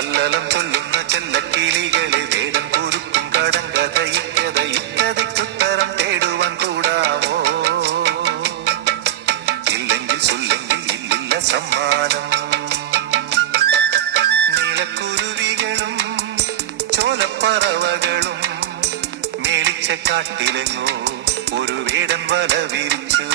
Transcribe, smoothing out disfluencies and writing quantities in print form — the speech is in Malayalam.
കല്ലലം ചൊല്ലുന്ന ചെല്ലക്കിളികളെ വേടൻ കുരുക്കും കടങ്കഥ ഇക്കഥയ്ക്കുത്തരം തേടുവാൻ കൂടാമോ? ഇല്ലെങ്കിൽ ചൊല്ലെങ്കിൽ ഇല്ലില്ല സമ്മാനം. നീലക്കുരുവികളും ചോലപ്പറവകളും മേളിച്ച കാട്ടിലെങ്ങോ ഒരു വേടൻ വല വിരിച്ചു.